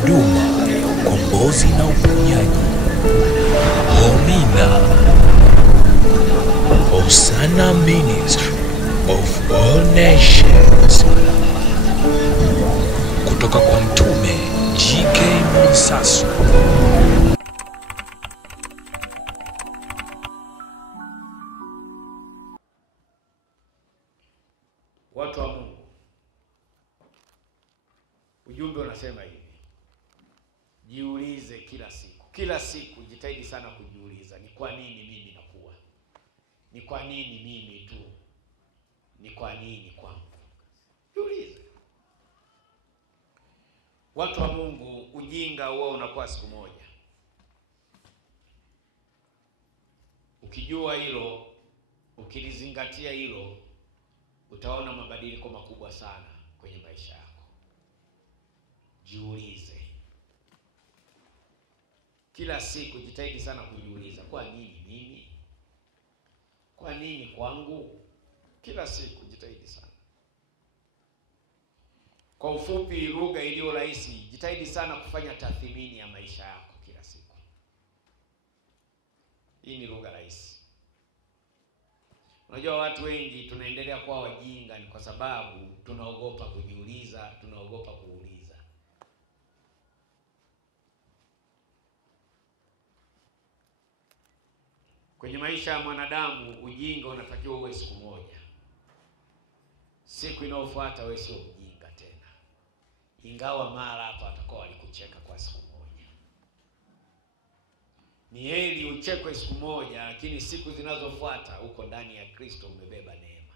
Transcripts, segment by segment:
huduma ya ukombozi na uponyaji. Homina Hosanna Ministry of All Nations, kutoka kwa Mtume G.K. Mwansasu. Watu wa Mungu, ujumbe unasema hivi: jiulize kila siku jitahidi sana kujiuliza, ni kwa nini mimi nakuwa? Ni kwa nini mimi tu? Ni kwa nini kwangu? Jiulize. Watu wa Mungu, ujinga huo unakuwa siku moja. Ukijua hilo, ukilizingatia hilo, utaona mabadiliko makubwa sana kwenye maisha yako. Jiulize. Kila siku jitahidi sana kujiuliza, kwa nini mimi? Kwa nini kwangu? Kila siku jitahidi sana. Kwa ufupi, lugha iliyo rahisi, jitahidi sana kufanya tathmini ya maisha yako kila siku. Hii ni lugha rahisi. Unajua watu wengi tunaendelea kuwa wajinga ni kwa sababu tunaogopa kujiuliza, tunaogopa kuuliza. Kwenye maisha ya mwanadamu, ujinga unatakiwa uwe siku moja. Siku inayofuata wewe sio mjinga tena. Ingawa mara hapa watakuwa walikucheka kwa siku moja. Ni heri uchekwe siku moja, lakini siku zinazofuata uko ndani ya Kristo, umebeba neema.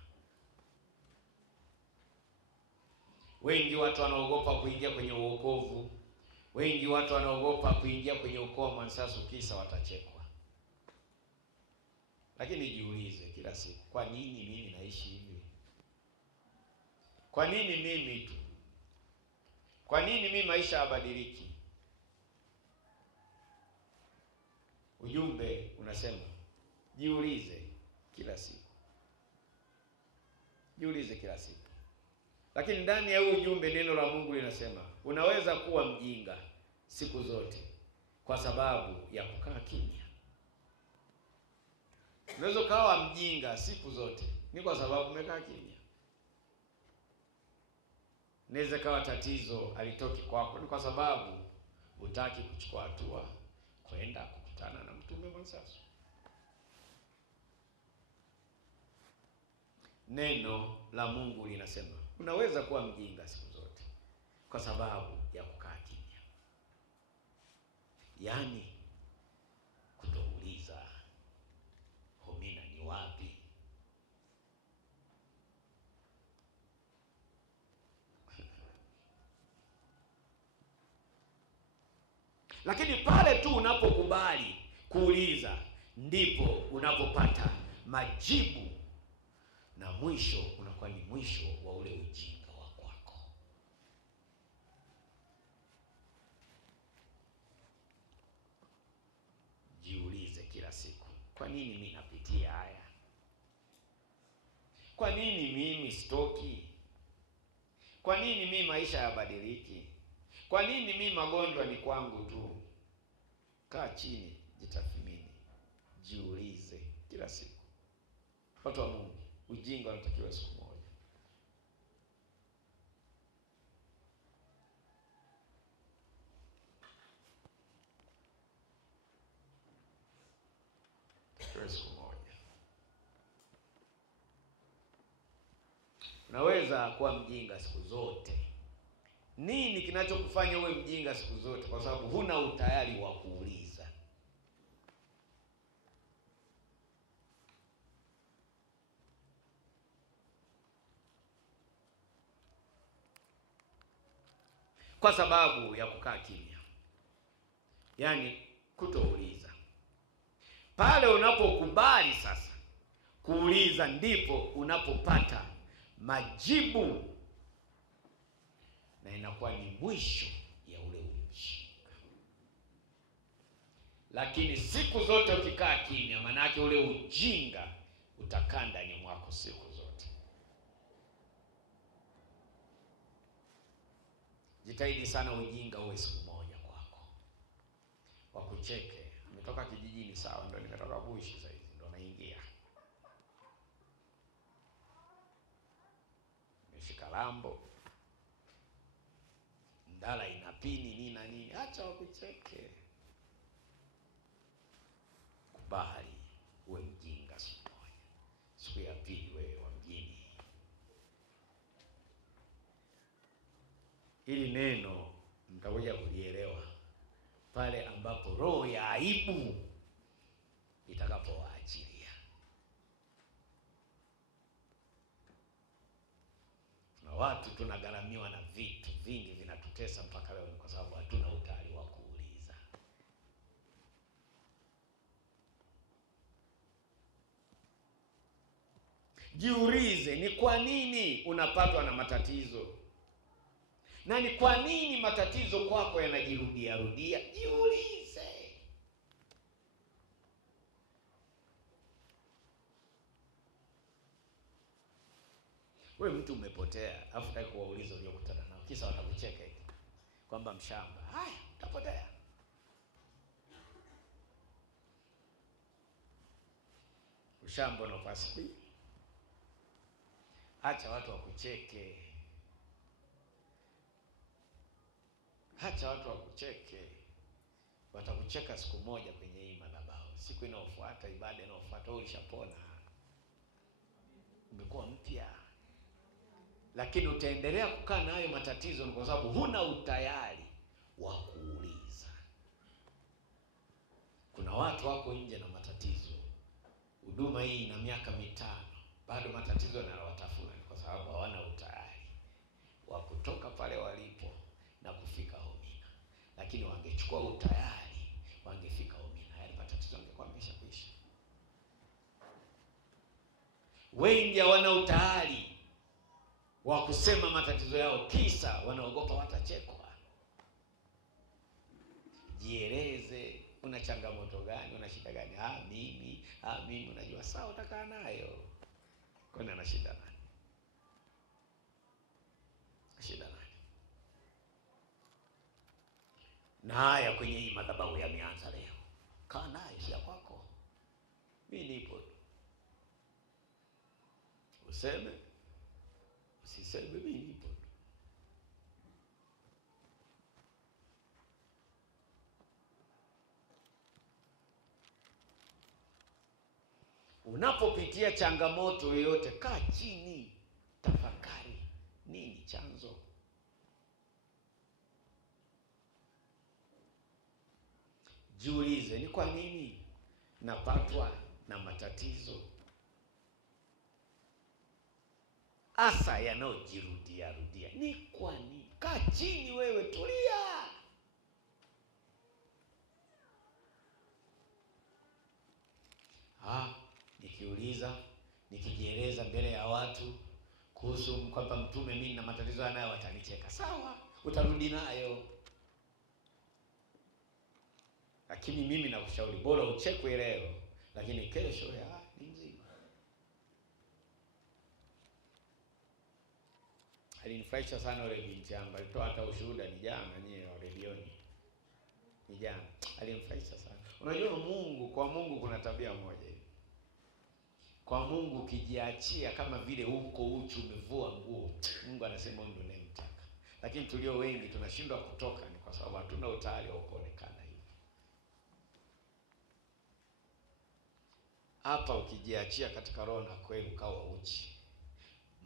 Wengi watu wanaogopa kuingia kwenye uokovu. Wengi watu wanaogopa kuingia kwenye ukoo wa Mwansasu kisa watachekwa. Lakini jiulize kila siku, kwa nini mimi naishi hivi? Kwa nini mimi tu? Kwa nini mimi maisha habadiliki? Ujumbe unasema jiulize kila siku. Jiulize kila siku. Lakini ndani ya huu ujumbe neno la Mungu linasema unaweza kuwa mjinga siku zote kwa sababu ya kukaa kimya. Unaweza kuwa mjinga siku zote ni kwa sababu umekaa kimya. Inaweza kawa tatizo alitoki kwako ni kwa sababu hutaki kuchukua hatua kwenda kukutana na Mtume Mwansasu. Neno la Mungu linasema unaweza kuwa mjinga siku zote kwa sababu ya kukaa kimya. Yaani kutouliza homina ni wapi? Lakini pale tu unapokubali kuuliza ndipo unapopata majibu, na mwisho unakuwa ni mwisho wa ule ujinga wa kwako. Jiulize kila siku, kwa nini mimi napitia haya? Kwa nini mimi sitoki? Kwa nini mimi maisha hayabadiliki? Kwa nini mimi magonjwa ni kwangu tu? Kaa chini, jitathmini, jiulize kila siku. Watu wa Mungu, ujinga unatakiwa siku moja. Siku moja. Unaweza kuwa mjinga siku zote. Nini kinachokufanya uwe mjinga siku zote? Kwa sababu huna utayari wa kuuliza. Kwa sababu ya kukaa kimya. Yaani kutouliza. Pale unapokubali sasa kuuliza ndipo unapopata majibu, na inakuwa ni mwisho ya ule ujinga. Lakini siku zote ukikaa kimya, maana yake ule ujinga utakaa ndani mwako siku zote. Jitahidi sana ujinga uwe siku moja. wakucheke. Nimetoka kijijini, sawa, ndo nimetoka bushi sasa hivi ndo naingia. Nimeshika lambo, ndala inapini nini na nini, acha wakucheke. Kubali uwe mjinga siku moja, siku ya pili wewe wa mjini. Hili neno mtakuja kulielewa pale ambapo roho ya aibu itakapowaachilia. Na watu tunagharamiwa na vitu vingi vinatutesa mpaka leo, kwa sababu hatuna utayari wa kuuliza. Jiulize, ni kwa nini unapatwa na matatizo? Na ni kwa nini matatizo kwako yanajirudia rudia? Jiulize. Wewe mtu umepotea, afu unataka kuwauliza uliokutana nao, kisa watakucheka hivi kwamba mshamba. Haya, utapotea. Ushamba na pasi. Acha watu wakucheke. Acha watu wakucheke. Watakucheka siku moja kwenye hii madhabahu. Siku inayofuata, ibada inayofuata, ulishapona. Umekuwa mpya. Lakini utaendelea kukaa na hayo matatizo kwa sababu huna utayari wa kuuliza. Kuna watu wako nje na matatizo. Huduma hii ina miaka 5. Bado matatizo yanawatafuna kwa sababu hawana utayari wa kutoka pale walipo na kufika Homina. Lakini wangechukua utayari, wangefika Homina, yale matatizo yangekuwa yameshakwisha. Wengi hawana utayari wa kusema matatizo yao, kisa wanaogopa watachekwa. Jieleze, una changamoto gani, una shida gani? Mimi unajua, sawa, utakaa nayo. Kwani ana shida nani? Shida nani? Na haya kwenye hii madhabahu yameanza leo. Kaa naye, si kwako. Mimi nipo tu. Useme, usiseme, mimi nipo tu. Unapopitia changamoto yoyote, kaa chini, tafakari nini chanzo. Jiulize, ni kwa nini napatwa na matatizo hasa yanayojirudia rudia? Ni kwa nini? Kaa chini wewe, tulia. Nikiuliza, nikijieleza mbele ya watu kuhusu kwamba mtume mimi na matatizo yanayo, watanicheka. Sawa, utarudi nayo. Lakini mimi nakushauri bora uchekwe leo, lakini kesho ni mzima. Alinifurahisha sana yule binti yangu, alitoa hata ushuhuda ni jana nyewe wa redioni. Ni jana. Alinifurahisha sana. Unajua Mungu, kwa Mungu kuna tabia moja hivi. Kwa Mungu ukijiachia kama vile uko uchi umevua nguo, Mungu anasema ndio unayemtaka. Lakini tulio wengi tunashindwa kutoka ni kwa sababu hatuna utayari wa kuonekana hivi. Hapa ukijiachia katika roho na kweli ukawa uchi,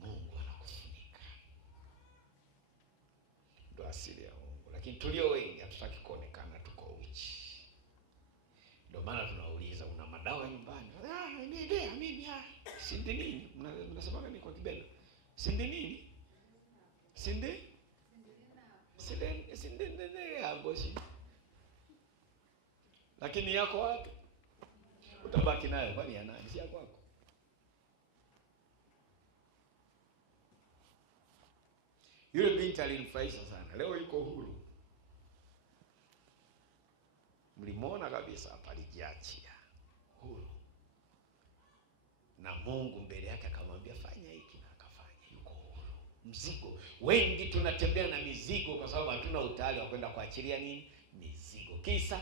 Mungu anakufunika. Ndio asili ya Mungu. Lakini tulio wengi hatutaki kuonekana tuko uchi. Ndio maana tunauliza, una madawa nyumbani? Mimi sindi nini? Mnasema nini kwa Kibena? Sindi nini? Sindi bosi. Lakini yako wapi? Utabaki nayo, kwani ya nani? Si yako wako. Yule binti alinifurahisha sana. Leo yuko huru. Mlimwona kabisa hapa, alijiachia huru. Na Mungu mbele yake akamwambia fanya hiki, na akafanya. Yuko huru. Mzigo. Wengi tunatembea na mizigo kwa sababu hatuna utayari wa kwenda kuachilia nini? Mizigo. Kisa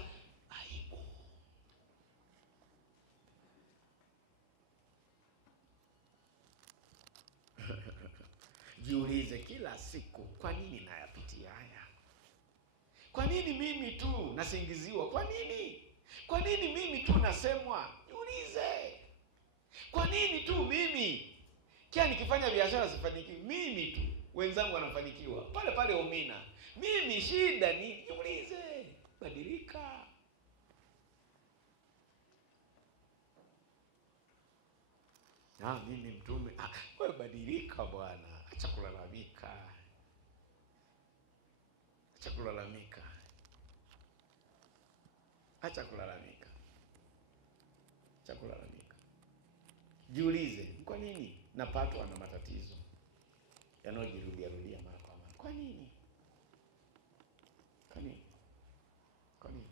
Jiulize kila siku, kwa nini nayapitia haya? Kwa nini mimi tu nasingiziwa? Kwa nini? Kwa nini mimi tu nasemwa? Jiulize. Kwa nini tu mimi? Kia nikifanya biashara sifanikiwi, mimi tu. Wenzangu wanafanikiwa. Pale pale Omina. Mimi shida ni, jiulize. Badilika. Mimi mtume. Wewe badilika bwana. Acha kulalamika. Acha kulalamika. Acha kulalamika. Acha kulalamika. Jiulize, kwa nini napatwa na matatizo yanayojirudia rudia mara kwa mara? Kwa nini? Kwa nini? Kwa nini?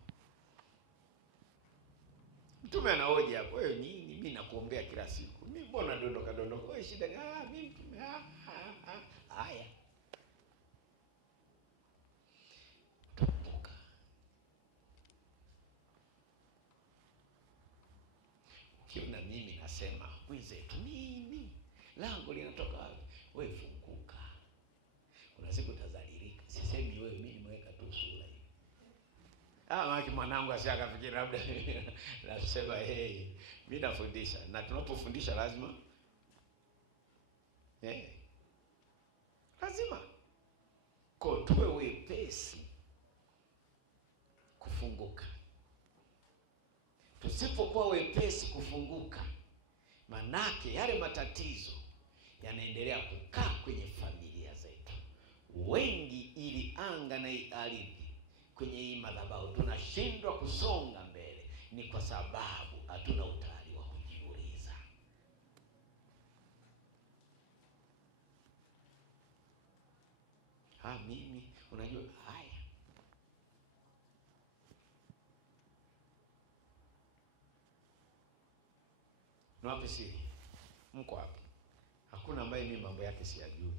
Mtume anaoje hapo, wewe nini? Mimi nakuombea kila siku. Mimi mbona dondoka? Wewe shida ni mimi mtume. Haya. Utakumbuka. Ukiona mimi nasema, mwenzetu mimi lango linatoka wapi? Wewe funguka. Kuna siku utadhalilika. Sisemi wewe, mimi nimeweka tu sura hii. Maki mwanangu asikafikiri labda nasema mimi nafundisha, na tunapofundisha lazima lazima tuwe wepesi kufunguka. Tusipokuwa wepesi kufunguka, manake yale matatizo yanaendelea kukaa kwenye familia zetu. Wengi ili anga na ardhi kwenye hii madhabahu tunashindwa kusonga mbele, ni kwa sababu hatuna utayari wa kujiuliza. Mimi unajua haya. Niwape siri. Mko hapa. Hakuna ambaye mimi mambo yake siyajui.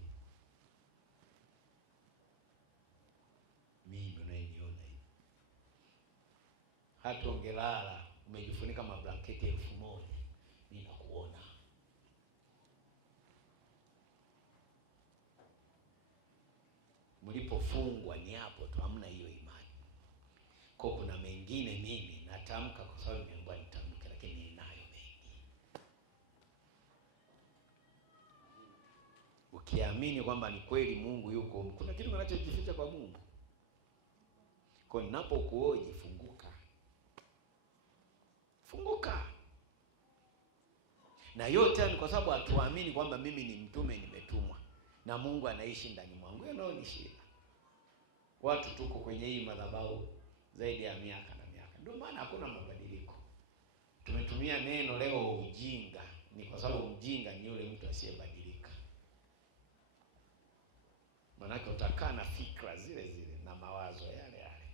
Mimi unayeniona hivi. Hata ungelala umejifunika mablanketi 1000, mimi nakuona. Mlipofungwa ni hapo tu, hamna hiyo imani. Kwa kuna mengine mimi natamka kwa sababu nimeambiwa nitamke, lakini ninayo mengi. Ukiamini kwamba ni kweli Mungu yuko, kuna kitu kinachojificha kwa Mungu. Kwa ninapokuoji, funguka. Funguka. Na yote ni kwa sababu hatuamini kwamba mimi ni mtume, nimetumwa na Mungu anaishi ndani mwangu. Hiyo ni shida. Watu tuko kwenye hii madhabahu zaidi ya miaka na miaka. Ndio maana hakuna mabadiliko. Tumetumia neno leo ujinga, ni kwa sababu mjinga ni yule mtu asiyebadilika. Maana utakaa na fikra zile zile na mawazo yale yale.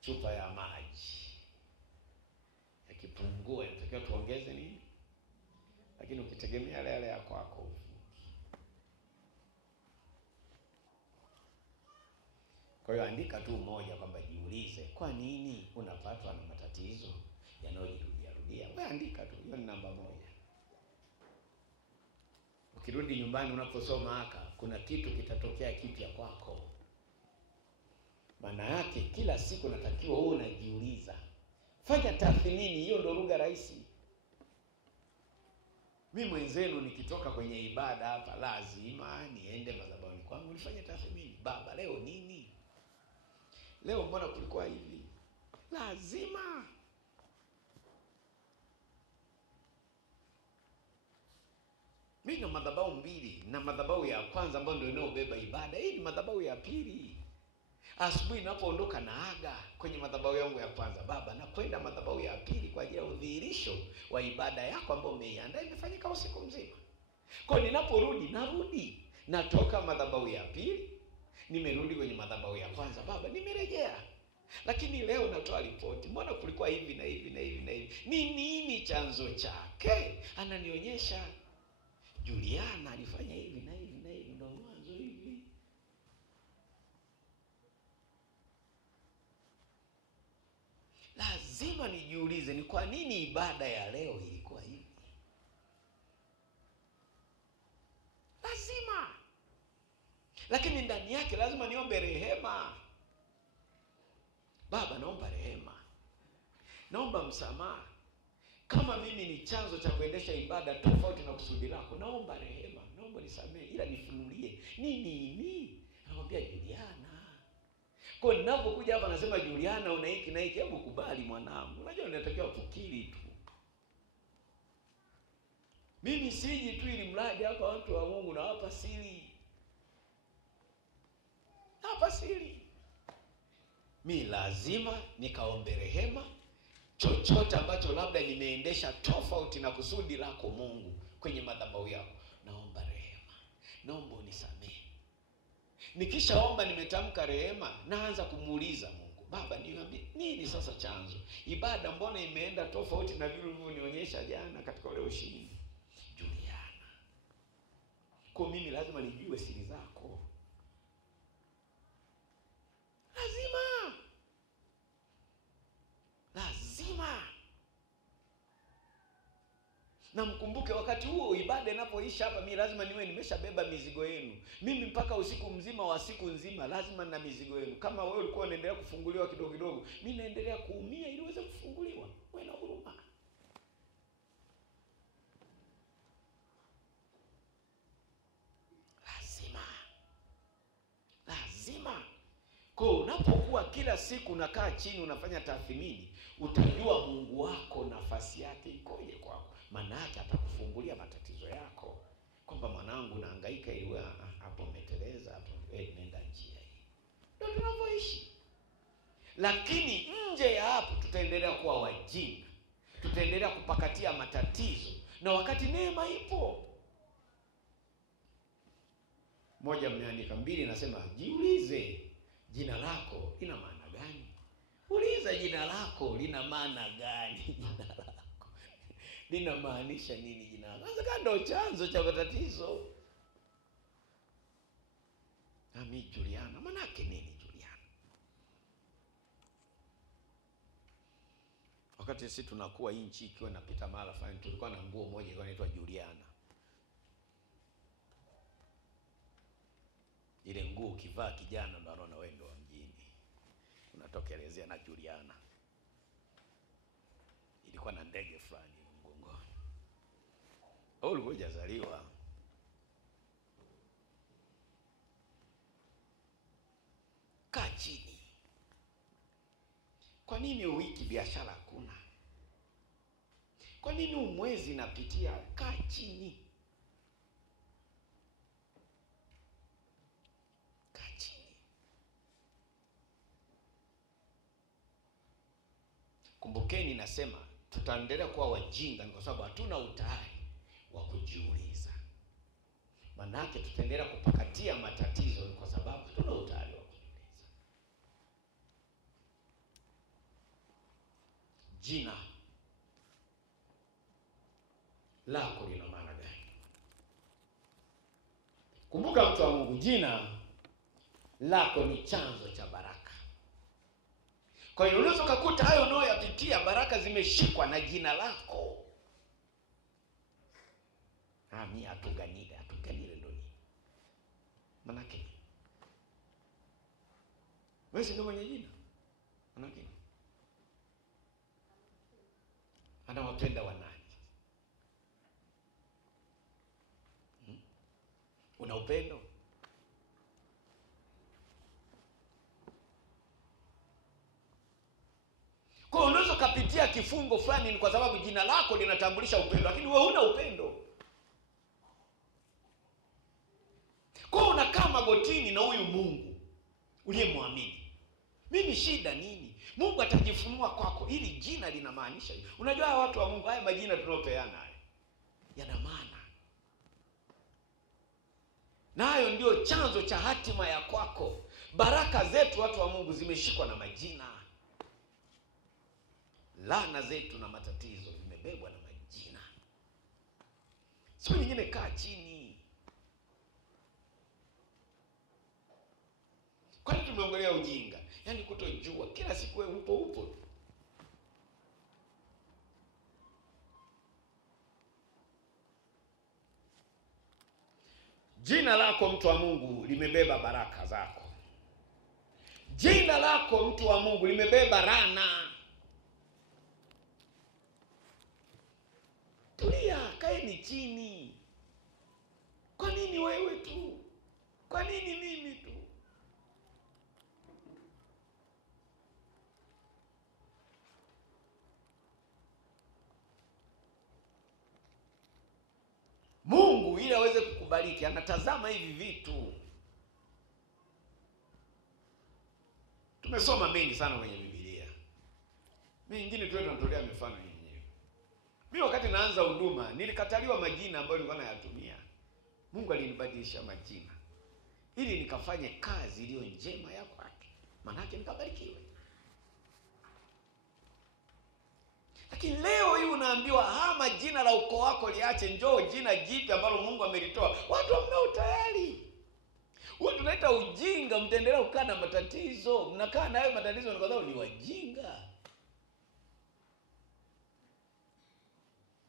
Chupa ya maji yakipungua inatakiwa tuongeze nini? Lakini ukitegemea yale yale ya kwako. Kwa hiyo andika tu moja kwamba jiulize, kwa nini unapatwa na matatizo yanayojirudia rudia? Wewe andika tu, hiyo ni namba 1. Ukirudi nyumbani unaposoma haka, kuna kitu kitatokea kipya kwako. Maana yake kila siku natakiwa wewe unajiuliza. Fanya tathmini, hiyo ndio lugha rahisi. Mimi mwenzenu nikitoka kwenye ibada hapa lazima niende madhabahuni kwangu nifanye tathmini. Baba, leo nini? Leo mbona kulikuwa hivi? Lazima. Mimi na madhabahu 2, na madhabahu ya kwanza ambayo ndio inayobeba ibada. Hii ni madhabahu ya pili. Asubuhi ninapoondoka naaga kwenye madhabahu yangu ya kwanza. Baba, nakwenda madhabahu ya pili kwa ajili ya udhihirisho wa ibada yako ambayo umeiandaa imefanyika usiku mzima. Kwa ninaporudi narudi. Natoka madhabahu ya pili, nimerudi kwenye madhabahu ya kwanza. Baba, nimerejea. Lakini leo natoa ripoti. Mbona kulikuwa hivi na hivi na hivi na hivi? Ni nini chanzo chake? Ananionyesha Juliana alifanya hivi na hivi na hivi, ndio mwanzo hivi. Lazima nijiulize ni kwa nini ibada ya leo ilikuwa hivi. lazima. Lakini ndani yake lazima niombe rehema. Baba, naomba rehema, naomba msamaha. Kama mimi ni chanzo cha kuendesha ibada tofauti na kusudi lako, naomba rehema, naomba nisamehe, ila nifunulie nini. Anamwambia Juliana. Kwa ninapokuja hapa nasema Juliana, una hiki na hiki, hebu kubali mwanangu. Unajua unatakiwa kukiri tu. Mimi siji tu ili mradi hapa watu wa Mungu na hapa siri. Hapa siri. Mimi lazima nikaombe rehema. Chochote ambacho labda nimeendesha tofauti na kusudi lako Mungu kwenye madhabahu yako, naomba rehema, naomba unisamehe. Nikishaomba, nimetamka rehema, naanza kumuuliza Mungu, Baba, niambie nini sasa chanzo? Ibada mbona imeenda tofauti na vile ulivyonionyesha jana katika ule ushindi? Juliana, kwa mimi lazima nijue siri zako. Lazima. Na mkumbuke wakati huo ibada inapoisha hapa, mimi lazima niwe nimeshabeba mizigo yenu. Mimi mpaka usiku mzima wa siku nzima lazima na mizigo yenu. Kama wewe ulikuwa unaendelea kufunguliwa kidogo kidogo, mimi naendelea kuumia ili uweze kufunguliwa. Wewe na huruma. Lazima. Kwa unapokuwa kila siku unakaa chini unafanya tathmini, utajua Mungu wako nafasi yake ikoje kwako. Maana yake atakufungulia matatizo yako. Kwamba mwanangu, nahangaika ili wewe hapo umeteleza, hapo nenda njia hii. Ndio tunavyoishi. Lakini nje ya hapo tutaendelea kuwa wajinga. Tutaendelea kupakatia matatizo na wakati neema ipo. Moja mmeandika, 2 nasema jiulize, jina lako lina maana gani? Uliza, jina lako lina maana gani? Jina lako linamaanisha nini? Jina lako sasa ndio chanzo cha matatizo. Nami Juliana, maana yake nini Juliana? Wakati sisi tunakuwa nchi ikiwa napita mara fulani, tulikuwa na nguo moja ilikuwa inaitwa Juliana. Ile nguo ukivaa kijana ndio anaona wewe ndio wa mjini. Unatokelezea na Juliana. Ilikuwa na ndege fulani mgongoni. Au ulikuwa hujazaliwa. Kaa chini. Kwa nini wiki biashara hakuna? Kwa nini mwezi napitia? Kaa chini. Kumbukeni nasema tutaendelea kuwa wajinga kwa sababu hatuna utayari wa kujiuliza. Maana yake tutaendelea kupakatia matatizo kwa sababu hatuna utayari wa kujiuliza. Jina lako lina maana gani? Kumbuka mtu wa Mungu, jina lako ni chanzo cha baraka. Kwa hiyo unaweza kukuta hayo unayoyapitia baraka zimeshikwa na jina lako. Mimi atuganile ndio nini? Maana yake wewe ndio mwenye jina. Maana yake anawapenda wanani? Una upendo? Kwa unaweza kupitia kifungo fulani ni kwa sababu jina lako linatambulisha upendo, lakini wewe huna upendo. Kwa unakaa magotini na huyu Mungu uliyemwamini. Mimi shida nini? Mungu atajifunua kwako ili jina linamaanisha hivi. Unajua watu wa Mungu, haya majina tunayopeana haya yana maana. Nayo ndio chanzo cha hatima ya kwako. Baraka zetu watu wa Mungu zimeshikwa na majina. Laana zetu na matatizo vimebebwa na majina. Sio nyingine, kaa chini. Kwani tumeongelea ujinga? Yaani kutojua, kila siku wewe upo. Jina lako mtu wa Mungu limebeba baraka zako. Jina lako mtu wa Mungu limebeba laana. Tulia, kaeni chini. Kwa nini wewe tu? Kwa nini mimi tu? Mungu ili aweze kukubariki anatazama hivi vitu. Tumesoma mengi sana kwenye Biblia. Mengine tu tunatolea mifano yenyewe. Mimi wakati naanza huduma nilikataliwa majina ambayo nilikuwa nayatumia. Mungu alinibadilisha majina ili nikafanye kazi iliyo njema ya kwake. Maana yake nikabarikiwe. Lakini leo hii unaambiwa hama jina la ukoo wako liache, njoo jina jipya ambalo Mungu amelitoa. Watu hamna tayari. Wewe tunaita ujinga, mtaendelea kukaa na matatizo. Mnakaa na hayo matatizo na kwa sababu ni wajinga.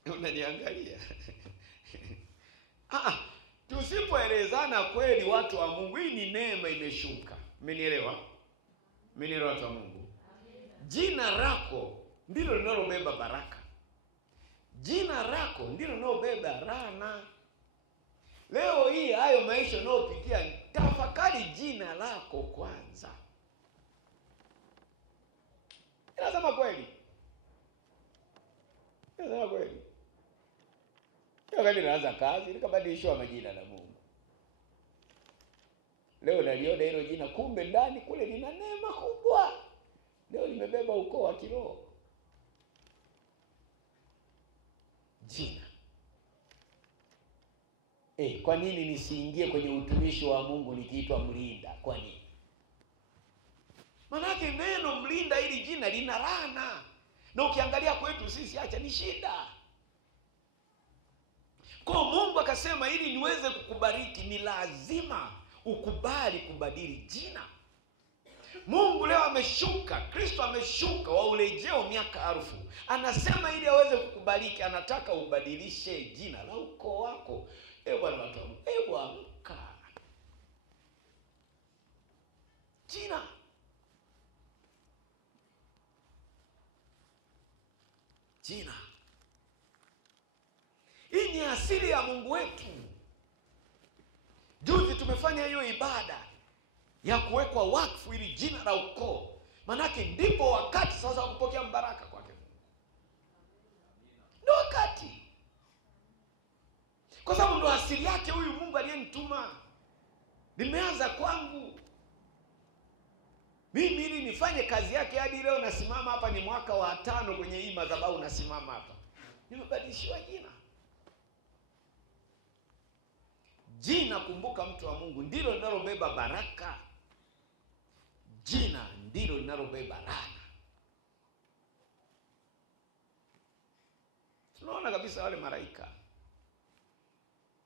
Unaniangalia. Tusipoelezana kweli watu wa Mungu, hii ni neema imeshuka. Mmenielewa? Mmenielewa watu wa Mungu? Jina lako ndilo linalobeba baraka. Jina lako ndilo linalobeba laana. Leo hii hayo maisha unayopitia, tafakari jina lako kwanza. Inasema kweli. Inasema kweli. Wakati naanza kazi nikabadilishwa majina na Mungu. Leo naliona hilo jina, kumbe ndani kule lina neema kubwa. Leo limebeba ukoo wa kiroho. Jina. Kwa nini nisiingie kwenye utumishi wa Mungu nikiitwa mlinda? Kwa nini? Maana neno mlinda hili jina lina laana. Na ukiangalia kwetu sisi acha ni shida. Kwa Mungu akasema ili niweze kukubariki ni lazima ukubali kubadili jina. Mungu leo ameshuka, Kristo ameshuka wa urejeo miaka 1000. Anasema ili aweze kukubariki anataka ubadilishe jina la ukoo wako. Bwana watu wangu, hebu amka. Jina. Jina. Hii ni asili ya Mungu wetu. Juzi tumefanya hiyo ibada ya kuwekwa wakfu ili jina la ukoo. Manake ndipo wakati sasa wa kupokea baraka kwake Mungu. Ndio wakati. Kwa sababu ndo asili yake huyu Mungu aliyenituma. Nimeanza kwangu. Mimi ili nifanye kazi yake hadi leo nasimama hapa, ni mwaka wa 5 kwenye hii madhabahu nasimama hapa. Nimebadilishiwa jina. Jina, kumbuka mtu wa Mungu, ndilo linalobeba baraka. Jina ndilo linalobeba laana. Tunaona kabisa wale malaika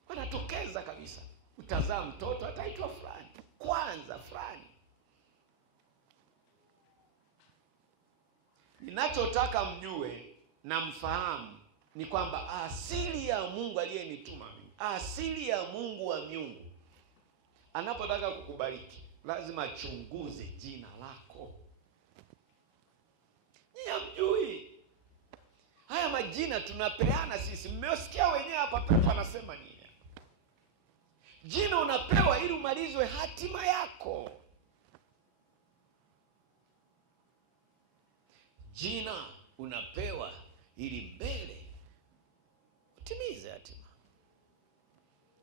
wanatokeza kabisa. Utazaa mtoto ataitwa fulani, kwanza fulani. Ninachotaka mjue na mfahamu ni kwamba asili ya Mungu aliyenituma mimi, asili ya Mungu wa miungu, anapotaka kukubariki lazima achunguze jina lako. Nyamjui haya majina tunapeana sisi. Mmesikia wenyewe hapa Petro anasema nini? Jina unapewa ili umalizwe hatima yako. Jina unapewa ili mbele utimize hatima.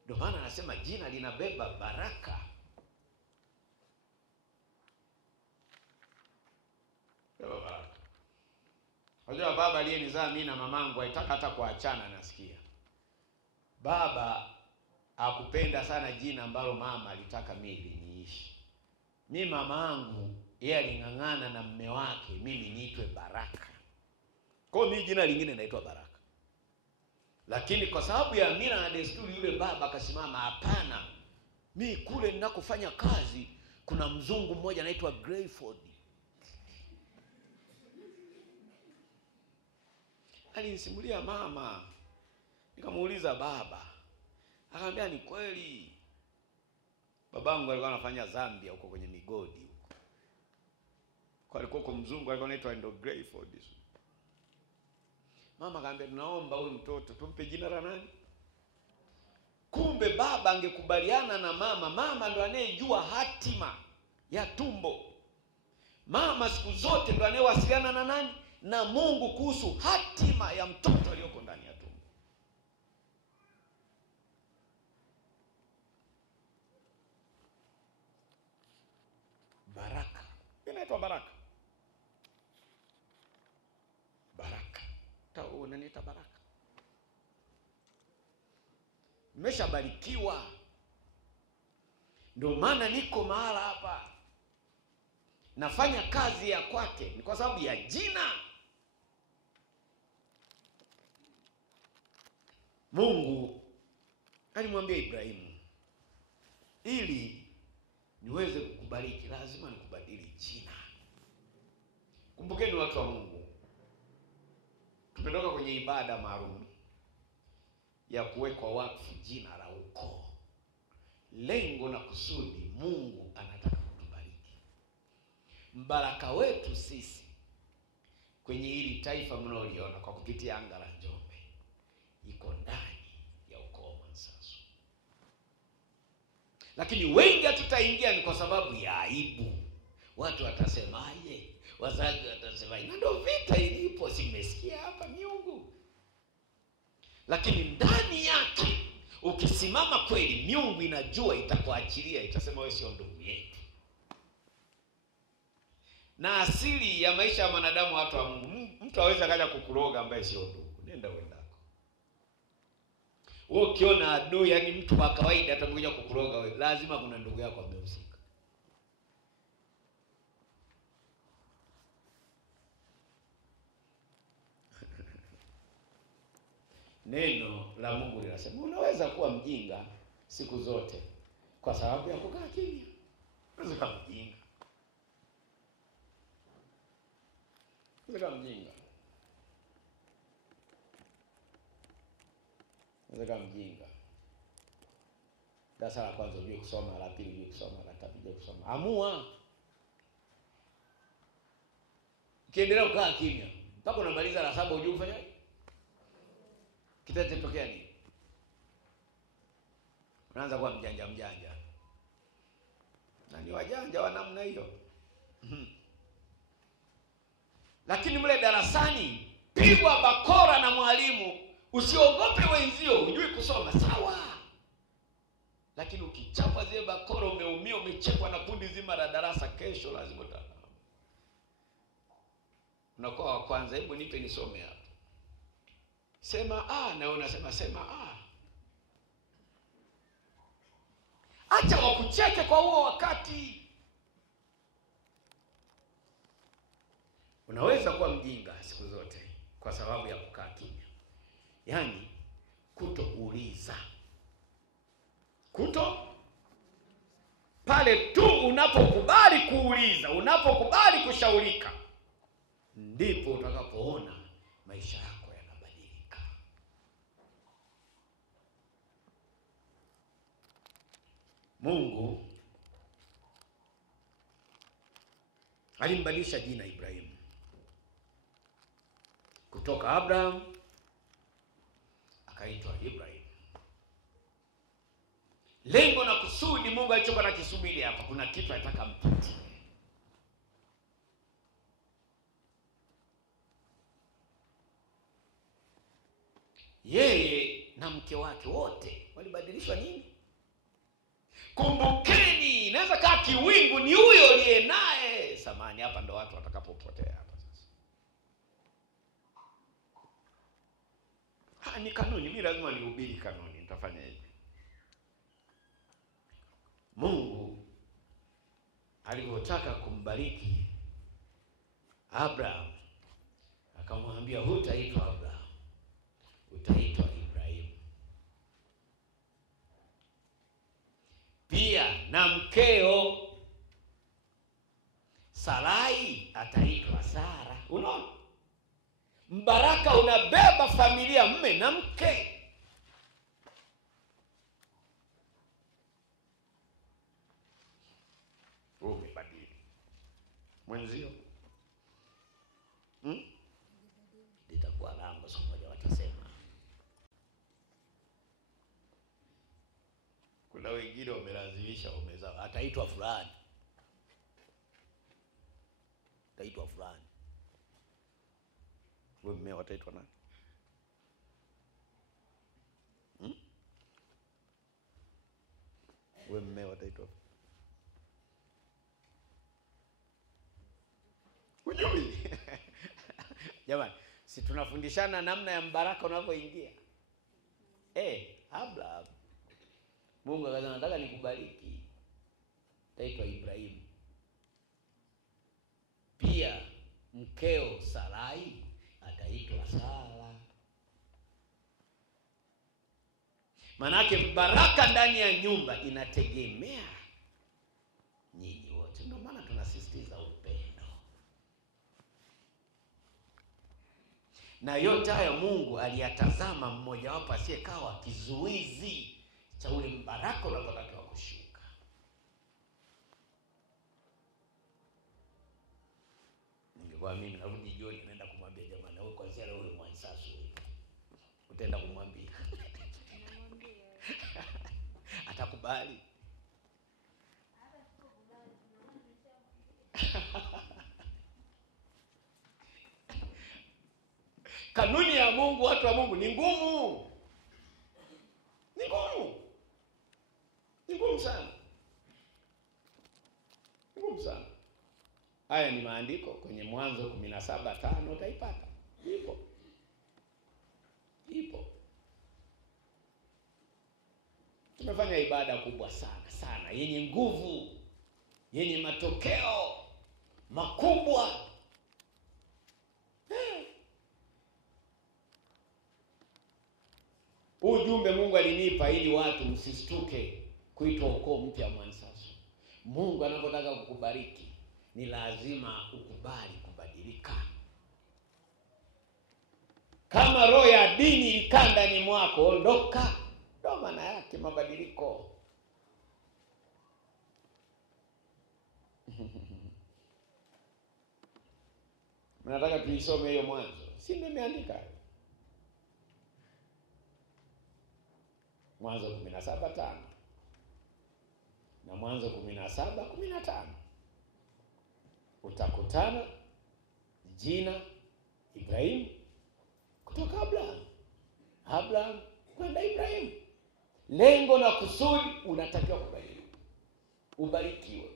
Ndio maana anasema jina linabeba baraka. Unajua baba aliyenizaa mimi na mamangu haitaka hata kuachana, nasikia. Baba hakupenda sana jina ambalo mama alitaka mimi niishi. Mimi mamangu yeye aling'ang'ana na mume wake mimi niitwe Baraka. Kwa hiyo mimi jina lingine naitwa Baraka. Lakini kwa sababu ya mila na desturi yule baba akasimama, hapana. Mimi kule ninakofanya kazi kuna mzungu mmoja anaitwa Grayford. Alinisimulia mama. Nikamuuliza baba. Akaniambia ni kweli. Babangu alikuwa anafanya Zambia huko kwenye migodi huko. Kwa alikuwa kwa mzungu alikuwa anaitwa Endo Grayford. Mama kaambia tunaomba huyu mtoto tumpe jina la nani? Kumbe baba angekubaliana na mama. Mama ndo anayejua hatima ya tumbo. Mama siku zote ndo anayewasiliana na nani? Na Mungu kuhusu hatima ya mtoto aliyoko ndani ya tumbo. Baraka. Inaitwa baraka. Baraka. Tao unaniita baraka. Nimeshabarikiwa. Ndio maana niko mahala hapa. Nafanya kazi ya kwake ni kwa sababu ya jina. Mungu alimwambia Ibrahimu, ili niweze kukubariki lazima nikubadili jina. Kumbukeni watu wa Mungu, tumetoka kwenye ibada maalum ya kuwekwa wakfu jina la ukoo. Lengo na kusudi, Mungu anataka kutubariki. Mbaraka wetu sisi kwenye hili taifa mnaoliona kwa kupitia anga la Njombe iko ndani ya ukoo Mwansasu. Lakini wengi hatutaingia ni kwa sababu ya aibu. Watu watasemaje? Wazazi watasemaje? Na ndio vita ilipo, simesikia hapa miungu. Lakini ndani yake ukisimama kweli, miungu inajua itakuachilia, itasema wewe sio ndugu yetu. Na asili ya maisha ya wanadamu, watu wa Mungu, mtu hawezi kaja kukuroga ambaye sio ndugu. Nenda uendako. Wewe ukiona adui, yani mtu wa kawaida atakuja kukuroga wewe, lazima kuna ndugu yako amehusika. Neno la Mungu linasema unaweza kuwa mjinga siku zote kwa sababu ya kukaa kimya. Unaweza kuwa mjinga. Unaweza kuwa mjinga. Unaweza kuwa mjinga. Darasa la kwanza unajua kusoma, la pili unajua kusoma, la tatu unajua kusoma. Amua. Ukiendelea kukaa kimya mpaka unamaliza la 7 unajua kufanya nini? Kitatokea nini? Unaanza kuwa mjanja. Na ni wajanja wa namna hiyo. Lakini mle darasani pigwa bakora na mwalimu, usiogope wenzio, hujui kusoma, sawa. Lakini ukichapa zile bakora, umeumia, umechekwa na kundi zima la darasa, kesho lazima unakuwa wa kwanza. Hebu nipe nisome hapa. Sema na unasema sema acha wakucheke kwa huo wakati. Unaweza kuwa mjinga siku zote kwa sababu ya kukaa kimya. Yaani kutouliza. Pale tu unapokubali kuuliza, unapokubali kushaurika, ndipo utakapoona maisha yako yanabadilika. Mungu alimbadilisha jina Ibrahimu kutoka Abraham akaitwa Ibrahim. Lengo na kusudi Mungu alichokuwa anakisubiri hapa, kuna kitu anataka mpate. Yeye na mke wake wote walibadilishwa nini? Kumbukeni, inaweza kaa kiwingu ni huyo aliye naye. Samani, hapa ndo watu watakapopotea hapa sasa. Ni kanuni, mimi lazima nihubiri kanuni, nitafanya hivi. Mungu alipotaka kumbariki Abraham, akamwambia hutaitwa Abraham, utaitwa Ibrahim. Pia na mkeo Sarai ataitwa Sara. Unaona? Mbaraka unabeba familia, mme na mke. mwenzio. Litakuwa lango siku moja watasema. Kuna wengine wamelazimisha umezao. Ataitwa fulani. Ataitwa fulani. Wewe mmeo wataitwa nani? Wewe mmeo wataitwa? Ujui. Jamani, si tunafundishana namna ya mbaraka unavyoingia. Abraham. Mungu akasema nataka nikubariki. Ataitwa Ibrahim. Pia mkeo Sarai ataitwa Sara. Manake baraka ndani ya nyumba inategemea nyinyi wote. Ndio maana tunasisitiza upendo. Na yote haya Mungu aliyatazama mmoja wapo asiyekawa kizuizi cha ule mbaraka unapotakiwa kushuka. Ningekuwa mimi narudi jioni naenda kumwambia jamani, wewe kwanza leo ule mwansasu utaenda kumwambia. Atakubali. Kanuni ya Mungu, watu wa Mungu, ni ngumu. Ni ngumu. Ni ngumu sana. Ni ngumu sana. Haya ni maandiko kwenye Mwanzo 17:5 utaipata. Ipo. Tumefanya ibada kubwa sana yenye nguvu, yenye matokeo makubwa. Ujumbe Mungu alinipa ili watu msistuke kuitwa ukoo mpya Mwansasu. Mungu anapotaka kukubariki ni lazima ukubali kubadilika. Kama roho ya dini ilikaa ndani mwako, ondoka. Ndio maana yake mabadiliko. Mnataka tuisome hiyo Mwanzo? Si nimeandika. Mwanzo 17:5 na Mwanzo 17:15 utakutana jina Ibrahim kutoka Abraham kwenda Ibrahim. Lengo na kusudi unatakiwa kubadilika, ubarikiwe.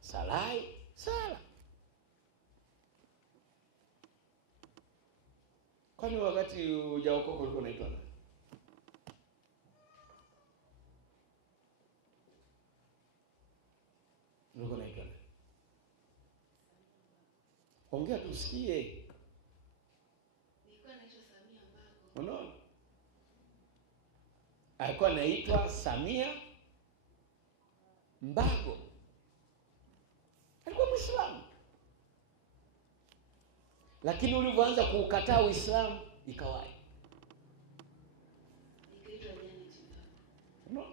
Sarai, Sara. Kwani wakati hujaokoka ulikuwa unaitwa nani? Ulikuwa unaitwa nani? Ongea tusikie. Nilikuwa naitwa Samia Mbago. Unaona? Alikuwa anaitwa Samia Mbago. Alikuwa Muislamu. Lakini ulivyoanza kuukataa Uislamu ikawaje? Nikaitwa Janet Mbago. No.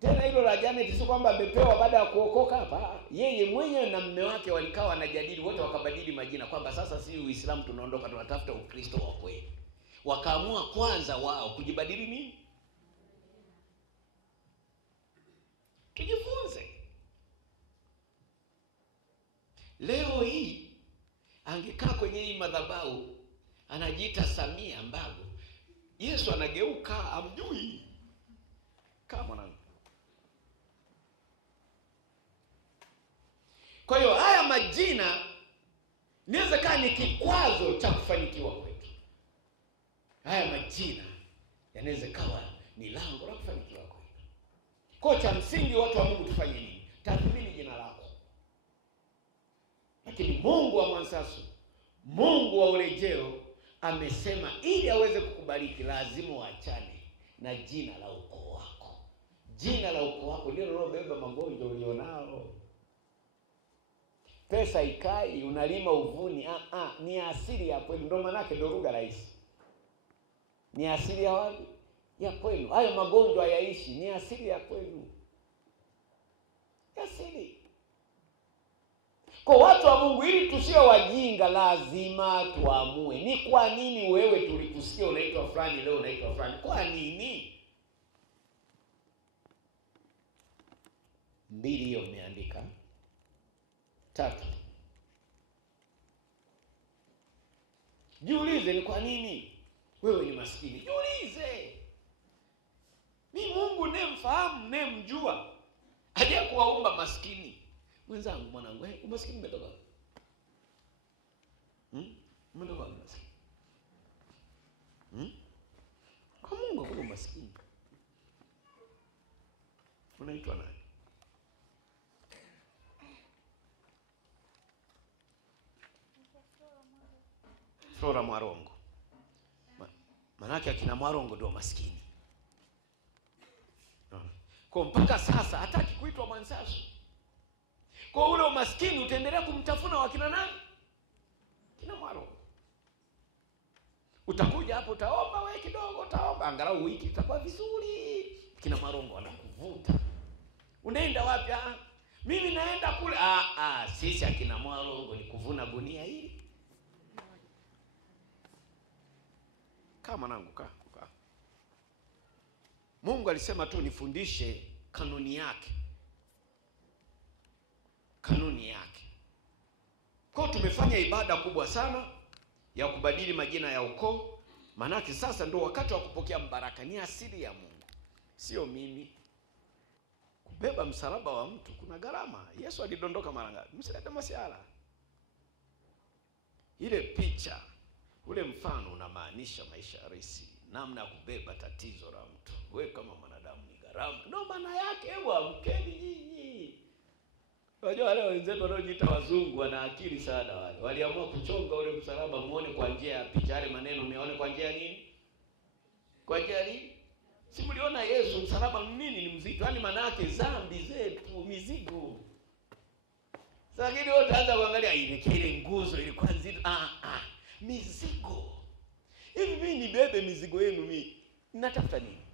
Tena hilo la Janet sio kwamba amepewa baada ya kuokoka hapa. Yeye mwenyewe na mume wake walikaa wanajadili, wote wakabadili majina kwamba sasa si Uislamu tunaondoka, tunatafuta Ukristo wa kweli. Wakaamua kwanza wao kujibadili nini? Tujifunze. Leo hii angekaa kwenye hii madhabahu anajiita Samia Mbago, Yesu anageuka amjui. Kama mwanangu. Kwa hiyo haya majina inaweza kaa ni kikwazo cha kufanikiwa kwetu. Haya majina yanaweza kawa ni lango la kufanikiwa kwetu. Kwa cha msingi watu wa Mungu tufanye nini? Tathmini jina lako. Lakini Mungu wa Mwansasu, Mungu wa urejeo amesema ili aweze kukubariki lazima uachane na jina la ukoo wako. Jina la ukoo wako ndio linalobeba magonjwa ulionao. Pesa ikai, unalima uvuni, ni asili ya kweli. Ndio maana yake ndio lugha rahisi. Ni asili ya wapi? ya kwenu. Hayo magonjwa yaishi, ni asili ya kwenu, asili. Kwa watu wa Mungu, ili tusio wajinga, lazima tuamue. Ni kwa nini wewe tulikusikia unaitwa fulani, leo unaitwa fulani? Kwa nini? 2 hiyo umeandika. 3, jiulize ni kwa nini wewe ni maskini. Jiulize. Ni Mungu nemfahamu, nemjua, haja kuwaumba maskini. Mwenzangu, mwanangu, umaskini umetoka? Umetoka maskini? Kwa Mungu kuna maskini. Unaitwa nani? Flora Mwarongo. Manake akina Mwarongo ndio maskini. Kwa mpaka sasa hataki kuitwa Mwansasu. Kwa ule umaskini utaendelea kumtafuna wakina nani? Kina Mwarongo. Utakuja hapo utaomba wewe kidogo, utaomba angalau wiki itakuwa vizuri. Kina Mwarongo anakuvuta. Unaenda wapi? Mimi naenda kule. Sisi akina Mwarongo ni kuvuna gunia hili. Kama nangu kaa. Mungu alisema tu nifundishe kanuni yake. Kanuni yake. Kwa tumefanya ibada kubwa sana ya kubadili majina ya ukoo. Manake sasa ndio wakati wa kupokea mbaraka. Ni asili ya Mungu, sio mimi. Kubeba msalaba wa mtu kuna gharama. Yesu alidondoka mara ngapi? Msilete masiala. Ile picha, ule mfano unamaanisha maisha halisi, namna ya kubeba tatizo la mtu. Wewe kama mwanadamu ni gharama. Ndio maana yake. Hebu amkeni nyinyi. Unajua wale wenzetu wanaojiita wazungu wana akili sana wale. Waliamua kuchonga ule msalaba muone kwa njia ya picha, yale maneno muone kwa njia nini? Kwa njia nini? Si mliona Yesu msalaba nini ni mzito? Yaani maana yake dhambi zetu, mizigo. Sasa lakini wewe utaanza kuangalia ile nguzo ilikuwa nzito. Mizigo. Hivi mimi nibebe mizigo yenu mimi. Ninatafuta nini?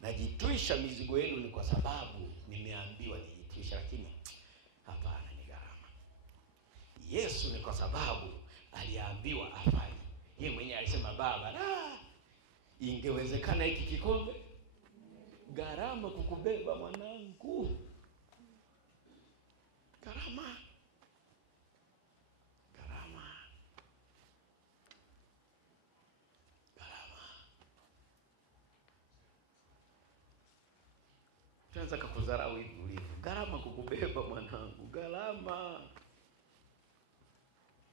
Najitwisha mizigo yenu ni kwa sababu nimeambiwa nijitwisha, lakini hapana, ni gharama. Yesu ni kwa sababu aliambiwa afanye. Yeye mwenyewe alisema, Baba, ingewezekana hiki kikombe, gharama kukubeba mwanangu. Gharama. Tuanza kukudharau hivi ulivyo. Gharama kukubeba mwanangu, gharama.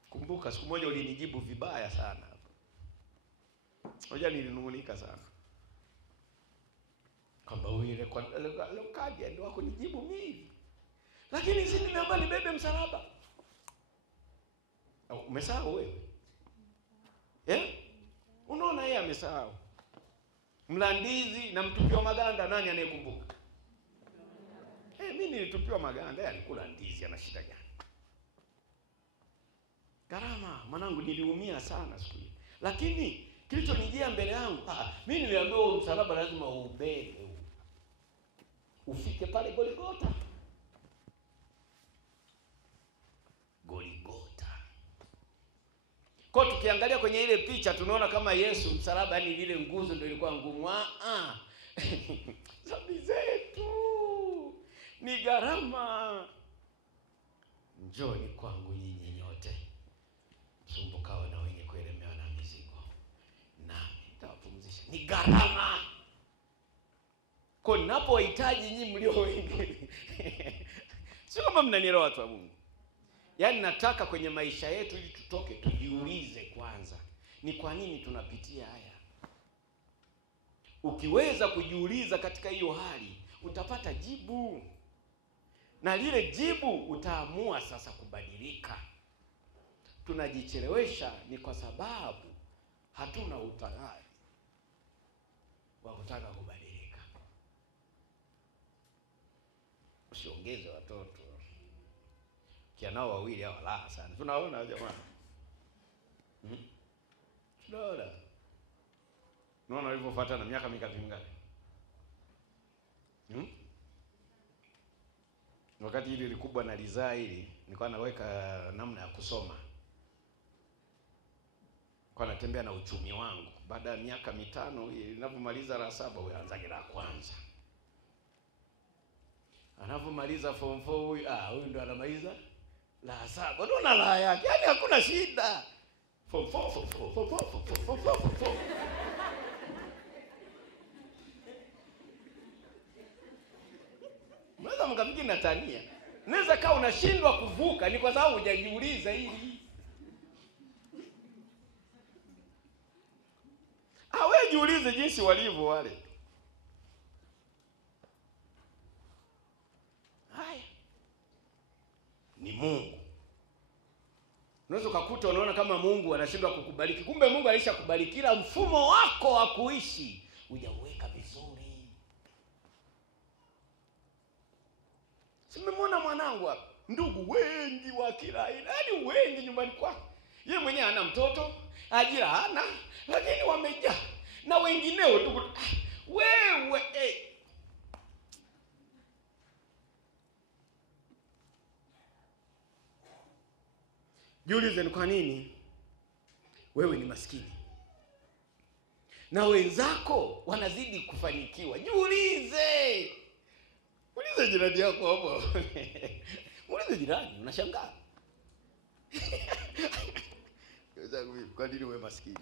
Kumbuka siku moja ulinijibu vibaya sana. Hoja nilinungunika sana. Kwamba wewe kwa lokadia ndio wako nijibu mimi. Lakini sisi nimeomba nibebe msalaba. Umesahau wewe? Unaona yeye amesahau. Mlandizi na mtupio maganda, nani anayekumbuka? Mimi nilitupiwa maganda, alikula ndizi, ana shida gani? Gharama, mwanangu, niliumia sana siku hiyo. Lakini kilichonijia mbele yangu, mimi niliambiwa msalaba lazima ubebe. Ufike pale Golgotha. Kwa tukiangalia kwenye ile picha tunaona kama Yesu msalaba, yani ile nguzo ndio ilikuwa ngumu. Dhambi zetu ni gharama. Njoni kwangu nyinyi nyote msumbukao na wenye kuelemewa na mizigo, nami nitawapumzisha. Ni gharama. Kwa ninapohitaji nyinyi mlio wengi sio kama mnanielewa watu wa Mungu. Yaani nataka kwenye maisha yetu ili tutoke tujiulize kwanza, ni kwa nini tunapitia haya? Ukiweza kujiuliza katika hiyo hali, utapata jibu. Na lile jibu utaamua sasa kubadilika. Tunajichelewesha ni kwa sababu hatuna utayari wa kutaka kubadilika. Usiongeze watoto. Kianao wawili hao la sana. Tunaona jamaa. Unaona walivyofuata na miaka mingapi? Wakati hili likubwa na lizaa hili, nilikuwa naweka namna ya kusoma. Kwa natembea na uchumi wangu. Baada ya miaka 5 ninapomaliza la 7 huyo anzaje la kwanza. Anapomaliza form 4 huyu ndo anamaliza la 7. Unaona la yake. Yaani hakuna shida. Form 4. Unaweza mkafikiri natania. Unaweza kaa unashindwa kuvuka ni kwa sababu hujajiuliza hili. Wewe jiulize jinsi walivyo wale. Haya. Ni Mungu. Unaweza kukuta unaona kama Mungu anashindwa kukubariki. Kumbe Mungu alishakubariki, ila mfumo wako wa kuishi hujauweka vizuri. Simemwona mwanangu hapa, ndugu wengi wa kila aina, yaani wengi nyumbani kwake. Yeye mwenyewe hana mtoto, ajira hana, lakini wamejaa. Na wengineo tu wewe Jiulize ni kwa nini wewe ni maskini na wenzako wanazidi kufanikiwa. Jiulize. Ulize jirani yako hapo. Ulize jirani, unashangaa. Kwa nini wewe maskini?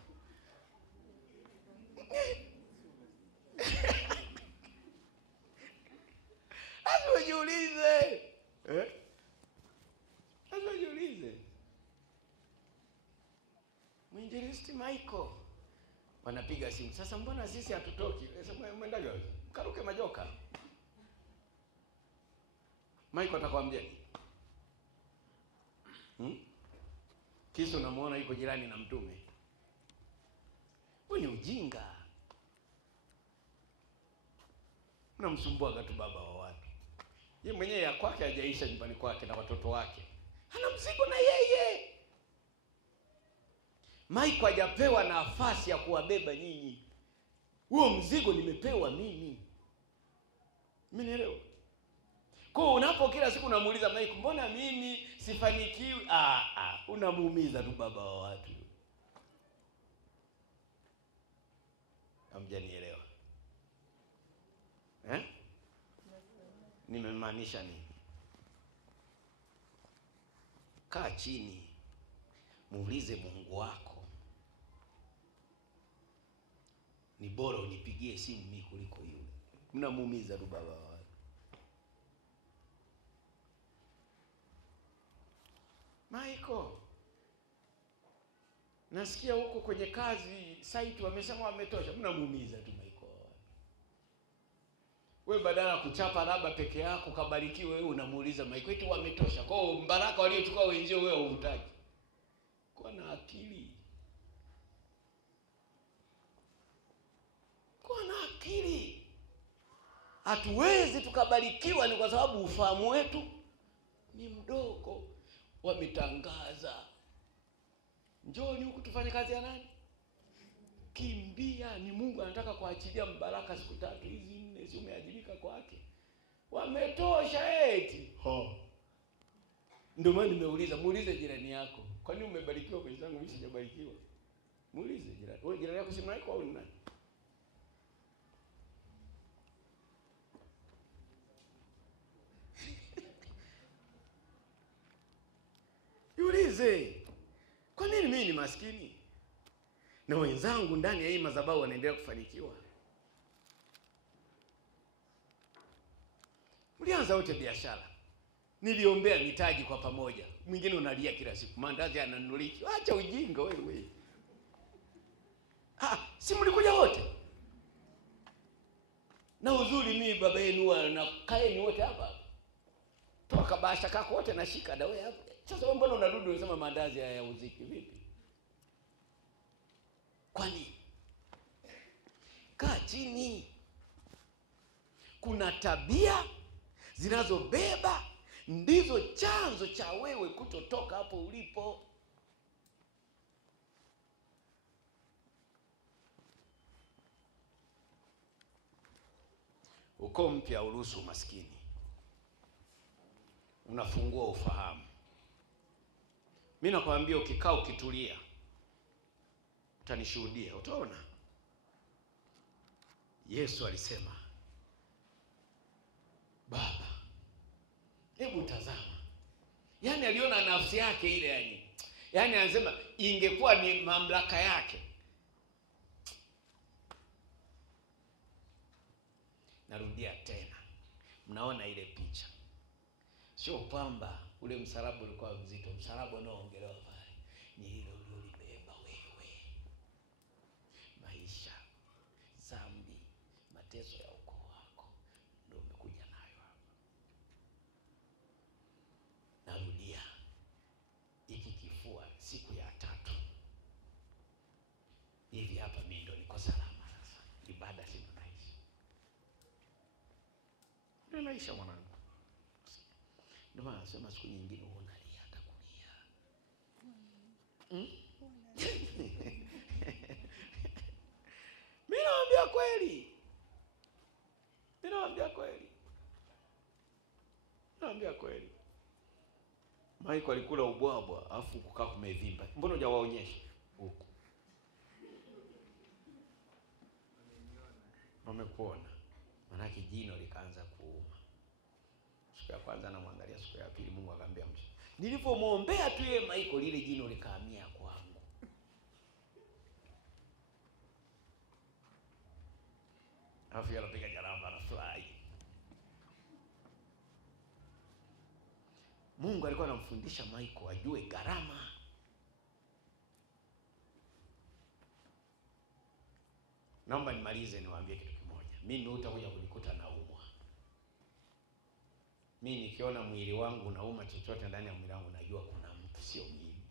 Jiulize. Jiulize. Mwinjilisti Michael wanapiga simu. Sasa mbona sisi hatutoki? Sasa umeenda gani? Karuke majoka. Michael atakwambia Kisa unamuona yuko jirani na mtume. Wewe ni ujinga. Unamsumbua tu baba wa watu. Yeye mwenyewe ya kwake hajaisha nyumbani kwake na watoto wake. Hana mzigo na yeye. Michael hajapewa nafasi ya kuwabeba nyinyi. Huo mzigo nimepewa mimi. Umenielewa? Kwa unapo kila siku unamuuliza Michael, mbona mimi sifanikiwi? Unamuumiza tu baba wa watu. Hamjanielewa? Nimemaanisha nini? Kaa chini. Muulize Mungu wako. Ni bora unipigie simu mimi kuliko yule. Mnamuumiza tu baba wa watu. Michael, nasikia huko kwenye kazi site wamesema wametosha. Mnamuumiza tu Michael. Wewe badala kuchapa labda peke yako kabarikiwe, wewe unamuuliza Michael eti wametosha. Kwa hiyo baraka waliochukua wenzio wewe hutaki. Kuwa na akili. Kuwa na akili. Hatuwezi tukabarikiwa ni kwa sababu ufahamu wetu ni mdogo. Wametangaza, njoni huku tufanye kazi ya nani? Kimbia. Ni Mungu anataka kuachilia mbaraka siku 3 hizi 4 si umeajibika kwake. Wametosha eti. Ndio maana nimeuliza, muulize jirani yako. Kwa nini umebarikiwa kwa zangu mimi sijabarikiwa? Muulize jirani. Wewe jirani yako si Michael au ni nani? Jiulize. Kwa nini mimi ni maskini? Na wenzangu ndani ya hii madhabahu wanaendelea kufanikiwa. Mlianza wote biashara. Niliombea mitaji kwa pamoja. Mwingine unalia kila siku. Mandazi yananuliki. Acha ujinga wewe. Si mlikuja wote? Na uzuri mimi baba yenu na kaeni wote hapa. Toka basha kako wote nashika dawa hapo. Sasa wewe mbona unarudi unasema mandazi haya uziki vipi? Kwani kaa chini. Kuna tabia zinazobeba ndizo chanzo cha wewe kutotoka hapo ulipo. Ukoo mpya uruhusu umaskini, unafungua ufahamu. Mimi nakwambia ukikaa ukitulia, utanishuhudia, utaona. Yesu alisema, Baba, hebu tazama. Yaani aliona nafsi yake ile, yaani anasema ingekuwa ni mamlaka yake. Narudia tena, mnaona ile picha, sio kwamba ule msalaba ulikuwa mzito. Msalaba unaoongelewa pale ni ile uliolibeba wewe, maisha, dhambi, mateso ya ukoo wako, ndio umekuja nayo hapa. Narudia, hiki kifua siku ya 3 hivi hapa, mimi ndio niko salama sasa. Ibada si maisha mwanangu. Ndio maana nasema siku nyingine unalia hata kulia. Mimi naambia kweli. Naambia kweli. Maiko alikula ubwabwa afu kukaa kumevimba. Mbona hujawaonyesha huko? Wamekuona. Maana jino likaanza kuuma. Siku ya kwanza namwangalia, siku ya pili Mungu akamwambia msha. Nilipomwombea tu yeye Maiko, lile jino likahamia kwangu. Afu anapiga jaramba na fly. Mungu alikuwa anamfundisha Maiko ajue gharama. Naomba nimalize niwaambie kitu kimoja. Mimi utakuja kunikuta naumwa. Mimi nikiona mwili wangu unauma chochote ndani ya mwili wangu, najua kuna mtu, sio mimi.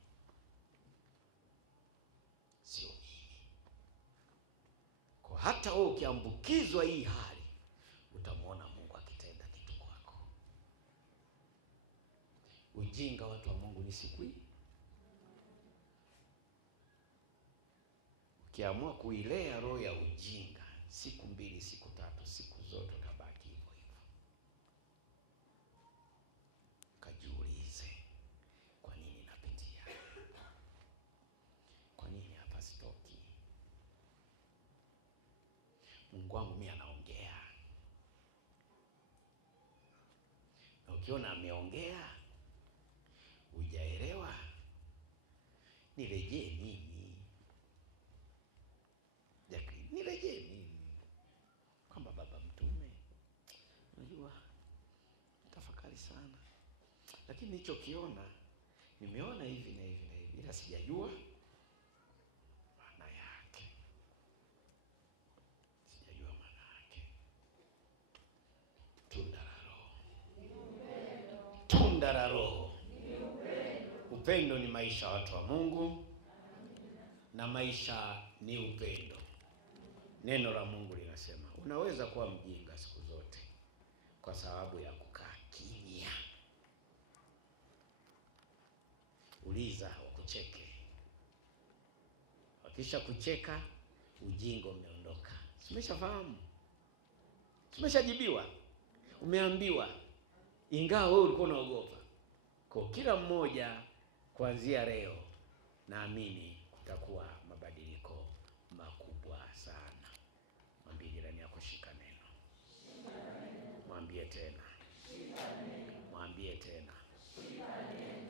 Kwa hata wewe ukiambukizwa hii hali, utamwona Mungu akitenda kitu kwako. Ujinga, watu wa Mungu, ni siku hii. Ukiamua kuilea roho ya ujinga, siku 2, siku 3, siku zote utabaki hivyo hivyo. Kajiulize, kwa nini napitia? Kwa nini hapa sitoki? Mungu wangu mimi anaongea. Na ukiona ameongea hujaelewa, nirejee mimi. Nirejee mimi. Kwamba baba mtume, unajua tafakari sana, lakini nilichokiona, nimeona hivi na hivi na hivi, ila sijajua maana yake. Tunda la Roho. Upendo ni maisha, watu wa Mungu, na maisha ni upendo. Neno la Mungu linasema unaweza kuwa mjinga siku zote kwa sababu ya kukaa kimya. Uliza wakucheke. Wakisha kucheka, ujinga umeondoka. Umeshafahamu? Umeshajibiwa? Umeambiwa? Ingawa wewe ulikuwa unaogopa. Kwa kila mmoja kuanzia leo, naamini kutakuwa mabadiliko makubwa sana. Mwambie jirani yako, shika neno. Mwambie tena. Mwambie tena.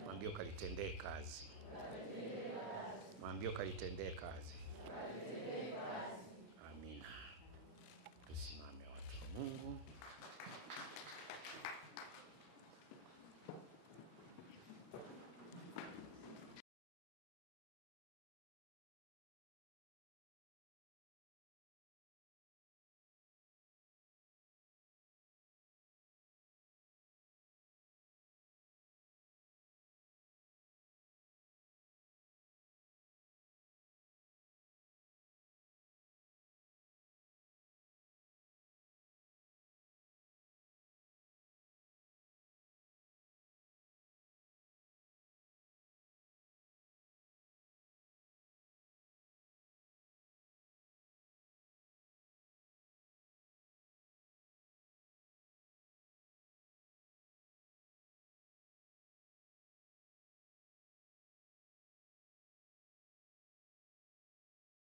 Mwambie ukalitendee kazi. Mwambie ukalitendee kazi. Amina. Tusimame watu wa Mungu.